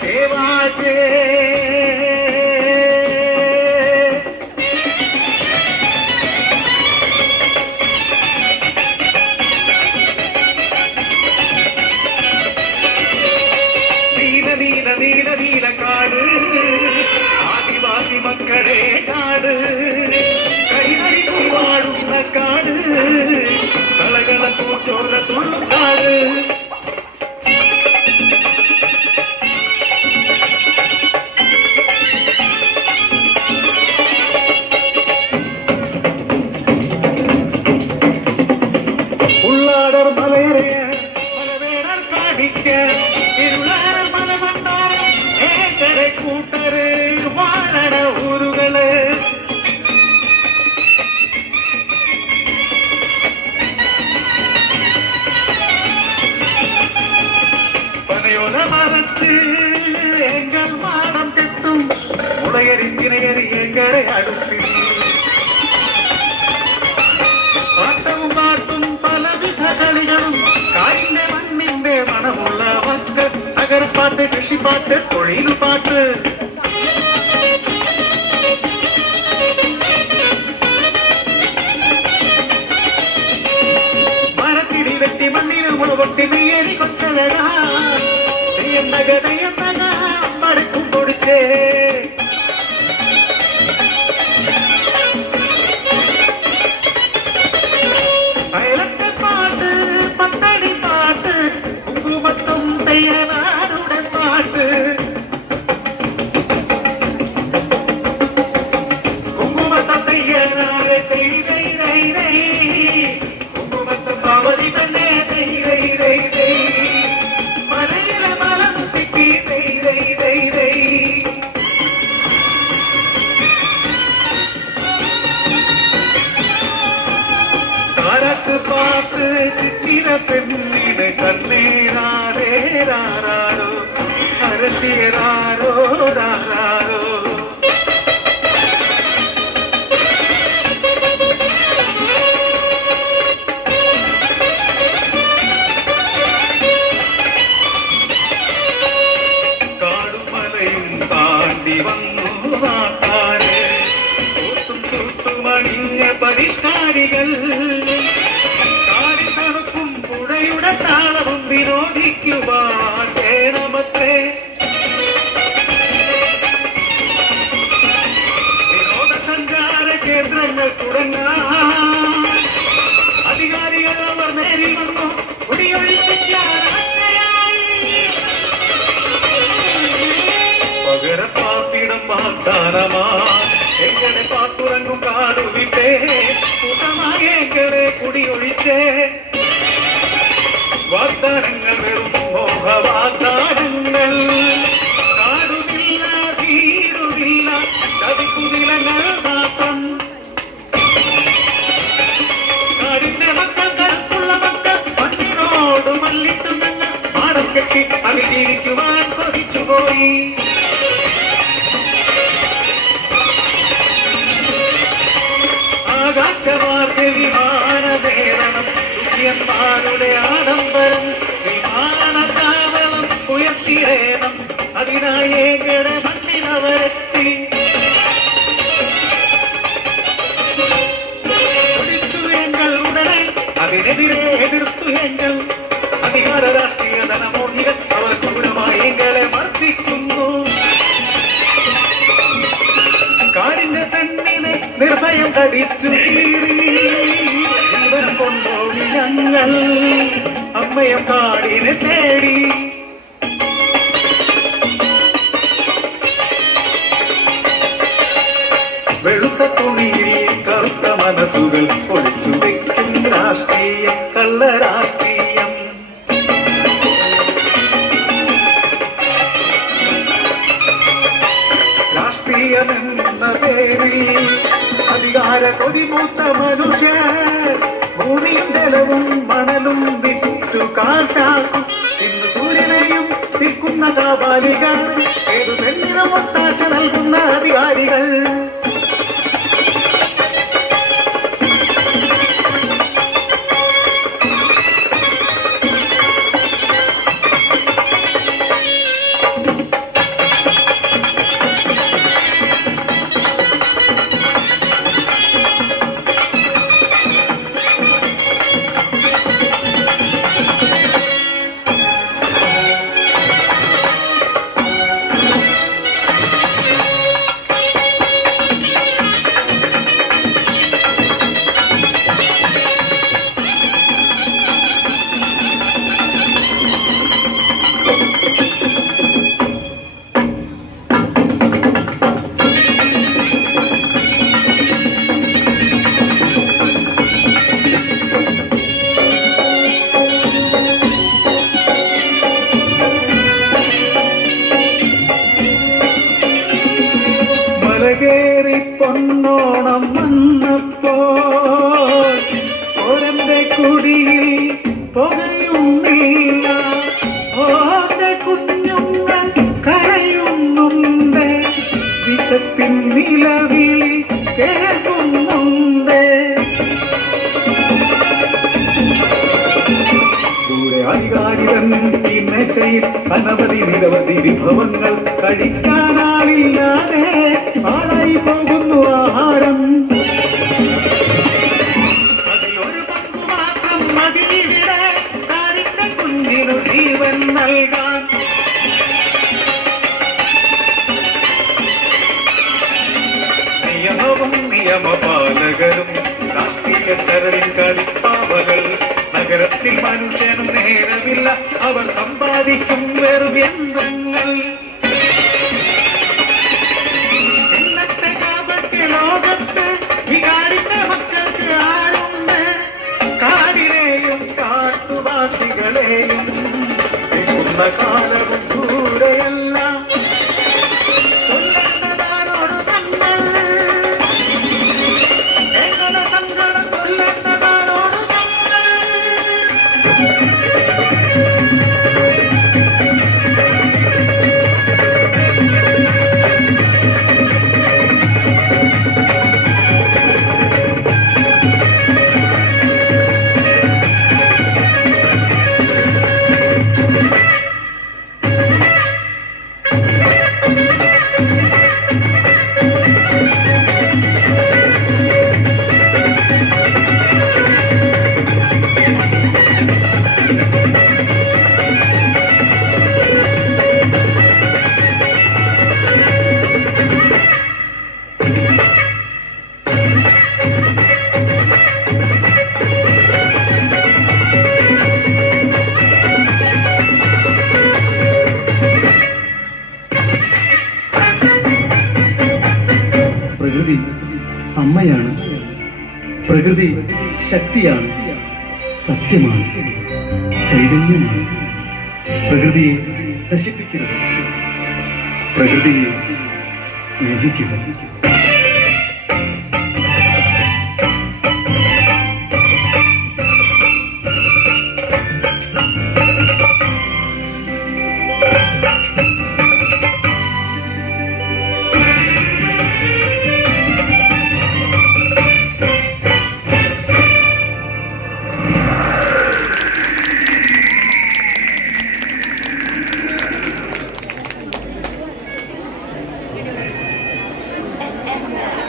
தேவாஜே நீல நீல நீல நீல காடு ஆதிவாசி மக்களே காடு கைதறி வாழும் காடு கலகல பூச்சோல துள்ளுக்காடு உள்ளாடர் மலையறைய மலவேடர் காணிக்க இருளாடர் மலமண்டார் ஏக்கரை கூட்டரு வாழட ஊருகளே பனையோல மரத்து எங்கள் மானம் கெட்டும் முளையறி திணையறி எங்களை அடுப்பி பாட்டவும் பாட்டும் பலவித களிகளும் காய்ந்த மண்ணிന്റെ மனமுள்ள மக்கள் நகர்பாட்டு கிருஷி பாட்டு தொழில் பாட்டு மரத்திடி வெட்டி மண்ணில் முழுவட்டி மெய்யறி கொத்தலடா தெய்யந்தக மடுக்கும் கொடுத்தே அயலத்தை பாட்டு பத்தடி பாட்டு குங்குமத்தும் தெய்யனாருடன் பாட்டு குங்குமத்தை தெய்யனாரே தெய்தை ரை குங்குமத்தை பாவதி பண்ணே தெய்தை ரை மலையில மலம் சிக்கி தெய்தை காரத்து பார்த்து சித்திர பெண்ணின கண்ணீராரே ராரோ அரசியராரோ ராரோ காடும் மலையும் தாண்டி வന്നു வாத்தாரே கூத்தும் தூத்தும் அணிഞ്ഞ പരിഷ്കാരികൾ കാടി തണുപ്പും പുഴയുടെ താളവും വിനോദിക്കുവാൻ വേണമത്രേ വിനോദസഞ്ചാര കേന്ദ്രങ്ങൾ തുടങ്ങാൻ അധികാരികൾ അവർ നേരിൽ വന്നു പകരപ്പാർപ്പിടം വാഗ്ദാനമാ എങ്ങനെ പാട്ടുറങ്ങും കാടുവിട്ടേ കൂട്ടമായി എങ്ങനെ കുടിയൊഴിച്ചേ വാഗ്ദാനങ്ങൾ വെറും മോഹവാഗ്ദാനങ്ങൾ കാടുമില്ല വീടുമില്ല ചതിക്കുതിലങ്ങൾ മാത്രം കാടിന്റെ മക്കൾ കരുത്തുള്ള മക്കൾ മണ്ണിനോട് മല്ലിട്ട് ഞങ്ങൾ പാടം കെട്ടി അതിജീവിക്കുവാൻ കൊതിച്ചുപോയി ആകാശമാർഗ വിമാനമേറണം സുഖ്യന്മാരുടെ ആഡംബരം വിമാനത്താവളം ഉയർത്തിയേണം അതിനായി എങ്ങനെ മണ്ണിനവരെത്തി ഒഴിച്ചു എങ്ങൾ ഉടനെ അതിനെതിരെ എതിർത്തു എങ്ങൾ അധികാര രാഷ്ട്രീയ ധനമോഹികൾ അവർ ക്രൂരമായി എങ്ങളെ മർദ്ദിക്കുന്നു കാടിന്റെ പെണ്ണിനെ നിർഭയം കടിച്ചു ജീവൻ കൊണ്ടോടി ഞങ്ങൾ അമ്മയും കാടിനെ തേടി വെളുത്ത തുണിയിൽ കറുത്ത മനസ്സുകൾ ഒളിച്ചു വയ്ക്കും രാഷ്ട്രീയം കള്ളരാഷ്ട്രീയം രാഷ്ട്രീയമെന്ന പേരിൽ അധികാര കൊതിമൂത്ത മനുഷ്യർ ഭൂമിയും ജലവും മണലും വിറ്റു കാശാക്കും ഇന്ന് സൂര്യനെയും വിൽക്കുന്ന കാപാലികൾ ഏതു പെണ്ണിനും ഒത്താശ നൽകുന്ന അധികാരികൾ പൊന്നോണം വന്നപ്പോൾ ഓരന്റെ കുടിയിൽ പുകയുന്നില്ല, ഓന്റെ കുഞ്ഞുങ്ങൾ കരയുന്നുണ്ട്, വിശപ്പിൻ നിലവിളി കേൾക്കുന്നുണ്ട്. അധികാരിതൻ ഈ മേശയിൽ അനവധി നിരവധി വിഭവങ്ങൾ കഴിക്കാനാളില്ലാതെ ആളായി പോകുന്നു ആഹാരം. അതിലൊരു പങ്കു മാത്രം മതിയിവിടെ താരിന്റെ കുഞ്ഞിനു ജീവൻ നൽകാൻ. നിയമവും നിയമപാലകരും കാർത്തിക ചരലിൻ കളിപ്പാവകൾ. നഗരത്തിൽ മനുഷ്യനും നേരമില്ല, അവർ സമ്പാദിക്കും വെറും യന്ത്രങ്ങൾ. ഇന്നത്തെ കാപട്യ ലോകത്ത് വികാരിന്റെ മക്കൾക്ക് ആരുണ്ട്? കാടിനെയും കാട്ടുവാസികളെയും വെക്കുന്ന കാലവും ദൂരെയല്ല. ചൊല്ലേണ്ടതാരോട് തങ്ങൾ എങ്ങനെ സങ്കടം ചൊല്ലേണ്ടതാരോട് പ്രകൃതി അമ്മയാണ്, പ്രകൃതി ശക്തിയാണ്, സത്യമാണ്, ചൈതന്യമാണ്. പ്രകൃതിയെ നശിപ്പിക്കരുത്, പ്രകൃതിയെ സ്നേഹിക്കുക.